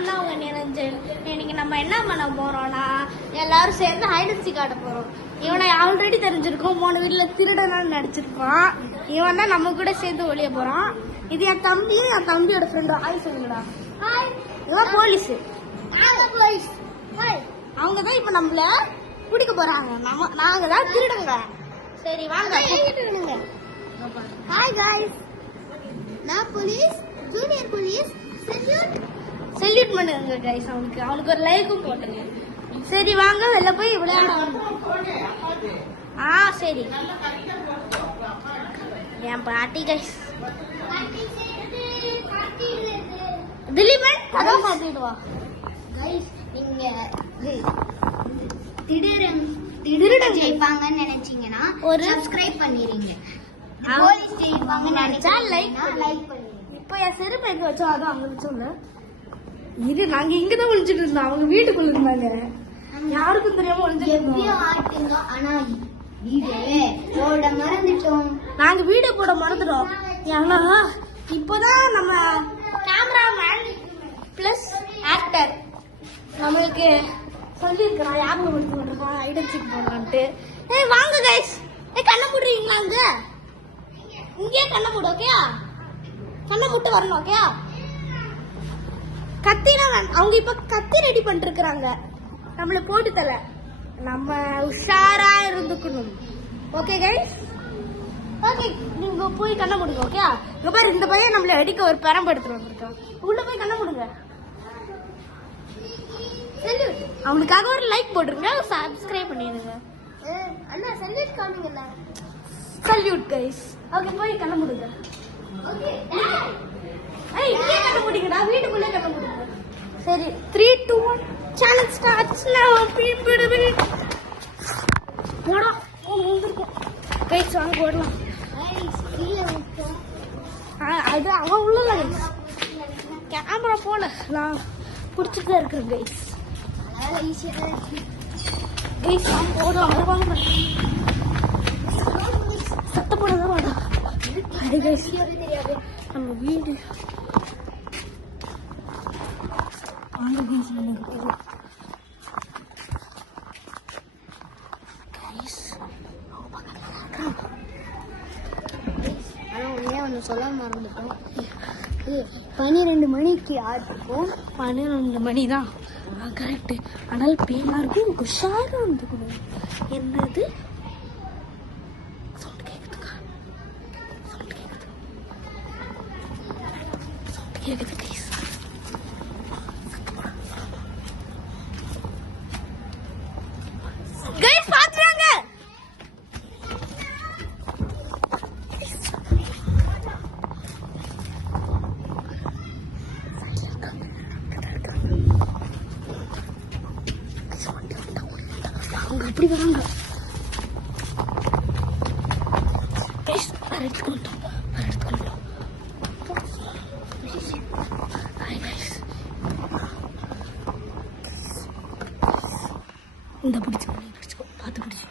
நான் தான் உங்க நிரஞ்சன். இன்னைக்கு நம்ம என்ன பண்ண போறோம்னா எல்லாரும் சேர்ந்து ஹைட் அண்ட் சீக் ஆட போறோம். இவனை ஆல்ரெடி தெரிஞ்சிருக்கோம், போன வீட்டுல திருடனான்னு நடிச்சிருப்பான். இவன் தான் நம்ம கூட சேர்ந்து ஒளிய போறான். இது என் தம்பியும் என் தம்பியோட ஃப்ரெண்டும். ஹாய் சொல்லுங்கடா. இவன் போலீஸ். அவங்க தான் இப்ப நம்மள பிடிக்க போறாங்க. நாங்க தான் திருடுங்க. சரி வாங்க. ஹாய் காய்ஸ், நான் போலீஸ், ஜூனியர் போலீஸ். செல்யூட் பண்ணுங்க கைஸ். அவனுக்கு ஒரு லைக்கும் போட்டுருங்க. சரி வாங்க வெளில போய் விளையாடுவோம். சரி என் பாட்டி கைஸ். திலீபன் அதான் பாத்துடுவா கைஸ். நீங்க திருடன் ஜெயிப்பாங்கன்னு நினைச்சீங்கன்னா ஒரு சப்ஸ்கிரைப் பண்ணிடுங்க. போலீஸ் ஜெயிப்பாங்கன்னு நினைச்சா லைக் பண்ணுங்க. இப்போ என் செருப்பு எங்க வச்சோம் அதுவும் அங்க வச்சோம்ல. இது நாங்க இங்கதான் ஒளிஞ்சிட்டு இருந்தோம். அவங்க வீட்டுக்குள்ள இருந்தாங்க, யாருக்கும் தெரியாம ஒளிஞ்சிட்டு இருந்தோம். ஆனா வீடியோ போட மறந்துட்டோம். நாங்க வீடியோ போட மறந்துட்டோம். ஏன்னா இப்போதான் நம்ம கேமராமேன் பிளஸ் ஆக்டர் நம்மளுக்கு சொல்லியிருக்கிறான் யாரும் இருக்கோம் ஐடென்டிஃபை போடலான்ட்டு. வாங்க கைஸ். கண்ணை மூடுறீங்களா? இங்கே கண்ணை மூடு. ஓகேயா? கண்ணை மூட்டு வரணும். ஓகேயா? கத்தினா அவங்க இப்ப கத்தி ரெடி பண்ணிட்டு இருக்காங்க. நம்மள போட்டு தர நம்ம உஷாரா இருந்துக்கணும். Okay guys. ஓகே நீங்க போய் கண்ணை மூடுங்க. ஓகே? இங்க பாரு, இந்த பையன் நம்மள அடிக்க ஒரு பெரம்பு எடுத்துட்டு வந்திருக்கான். உள்ள போய் கண்ணை மூடுங்க. அவனுக்காக ஒரு லைக் போட்டுருங்க, சப்ஸ்கிரைப் பண்ணிடுங்க. அண்ணா சல்யூட் காமிங்கண்ணா. Salute guys. ஓகே போய் கண்ணை மூடுங்க. ஓகே இங்கே கண்ணை மூடுங்கடா, வீட்டுக்குள்ளே கண்ணை மூடுங்க. சரி 3, 2, 1 சேலஞ்ச் ஸ்டார்ட்ஸ் நவ. போடா வந்துருக்கோம் கைஸ். வாங்க போடலாம். அது அவன் உள்ள கேமரா போல நான் பிடிச்சிட்டு தான் இருக்கிறேன் கைஸ். கைஸ் வாங்க போடலாம். வாங்க சத்த போடதான் வாடா. கைஸ் நம்ம வீடு வாங்க கைஸ். சொல்ல மறந்துட்டோம். 12 மணிக்கு ஆடுவோம். 12 மணி தான் கரெக்ட். ஆனால் எல்லாருக்கும் உஷாரா இருந்துக்கணும். என்னது சவுண்ட் கேக்குதுக்கா? சவுண்ட் கேக்குது கைஸ். கைஸ் பாத்துறாங்க. அப்படி வராங்க. இந்த பிடிச்சோ பார்த்து பிடிச்சோ.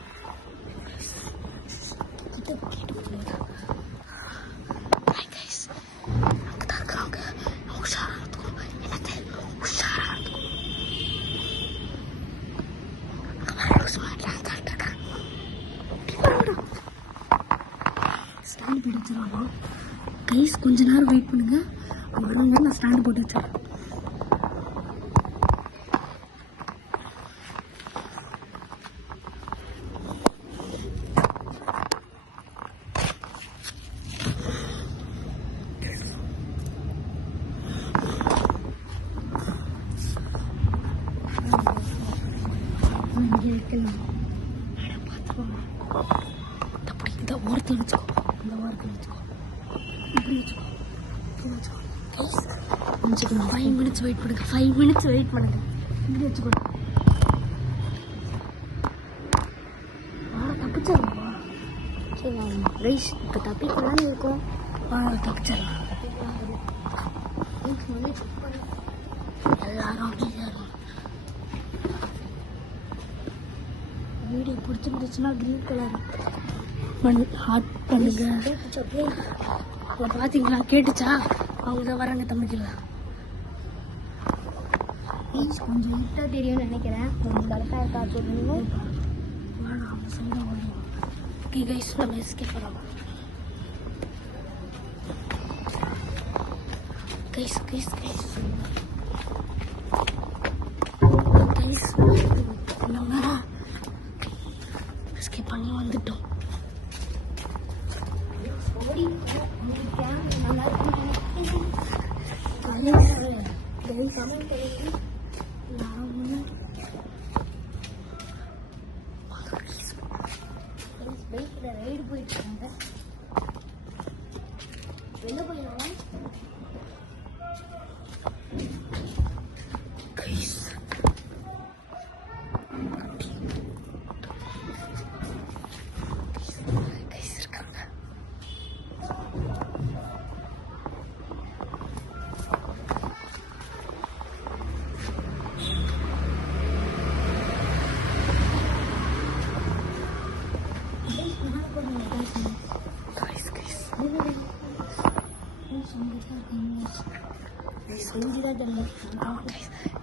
ஸ்டாண்ட் போட்டு வச்சிருவாங்க கைஸ். கொஞ்ச நேரம் வெயிட் பண்ணுங்க. அவங்க நான் ஸ்டாண்ட் போட்டு வச்சிடறேன். இந்த ஓரத்தில் வச்சுக்கோ, இந்த ஓரத்தில் வச்சுக்கோ, இப்படி வச்சுக்கோ, இப்படி வச்சுக்கோ. 5 minutes வெயிட் பண்ணுங்க. 5 minutes வெயிட் பண்ணுங்க. இப்படி வச்சுக்கோ. தப்பிச்சிடலாமா? சரி ரைஸ் இப்போ தப்பிக்கலான்னு இருக்கோம். தப்பிச்சிடலாம். எல்லாரும் வீடியோ பிடிச்சிருந்துச்சுன்னா க்ரீன் கலர் ஹார்ட் பண்ணுங்க. பார்த்தீங்களா? கேட்டுச்சா? அவங்க தான் வராங்க தம்பிக்கலாம். கொஞ்சம் விட்டா தெரியும்னு நினைக்கிறேன். கொஞ்சம் கரெக்டாக இருக்கா சொல்லுங்க. ஓகே கைஸ், நம்ம எஸ்கேப் பண்ணலாம். கைஸ் கைஸ் கைஸ் கைஸ் நம்ம எஸ்கேப் பண்ணி வந்துட்டோம். பைக்கில் ரைடு போயிட்டு இருக்காங்க. வெளில போயிடலாம்.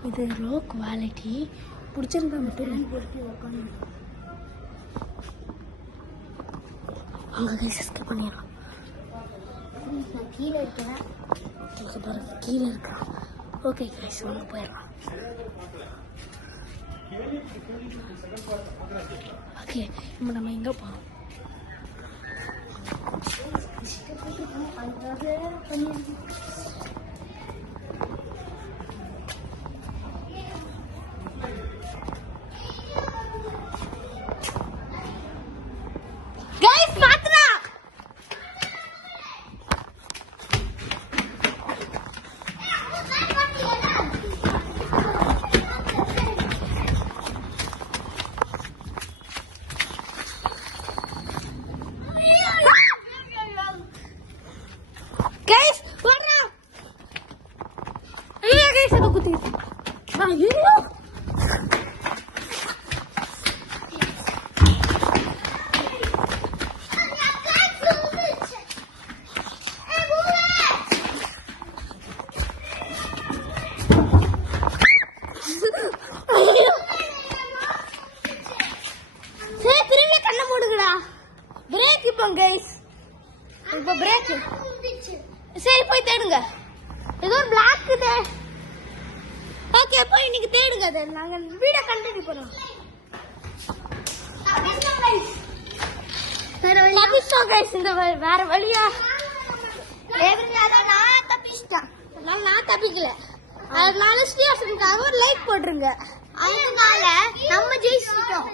இது லோ குவாலிட்டி பிடிச்சிருந்தா மட்டும் உட்காந்து அங்கே கைஸ் எஸ்கேப் பண்ணிடலாம். நான் கீழே இருக்கிறேன், பாருங்க கீழே இருக்கிறேன். ஓகே கைஸ் வாங்க போயிடலாம். ஓகே இப்போ நம்ம எங்கே போகிறோம்? இப்போ பிரேக் சரி போய் தேடுங்க. ஏதோ ஒரு பிளாக் ஓகே போய் இன்னைக்கு தேடுங்க. அதை நாங்கள் வீடியோ கண்டினியூ பண்ணுவோம். இந்த வேற வழியா நான் தப்பிக்கல. அதனால ஸ்ரீஹாசனுக்காக ஒரு லைக் போட்டுருங்க. அதனால நம்ம ஜெயிச்சிட்டோம்.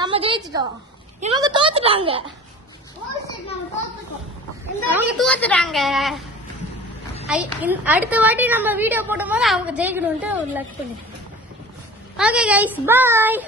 நம்ம ஜெயிச்சிட்டோம். இவங்க தோத்துட்டாங்க. அவங்க தோத்துட்டாங்க. அடுத்த வாட்டி நம்ம வீடியோ போடும் போது அவங்க ஜெயிக்கணும்ட்டு ஒரு லைக் பண்ணி. Okay guys bye.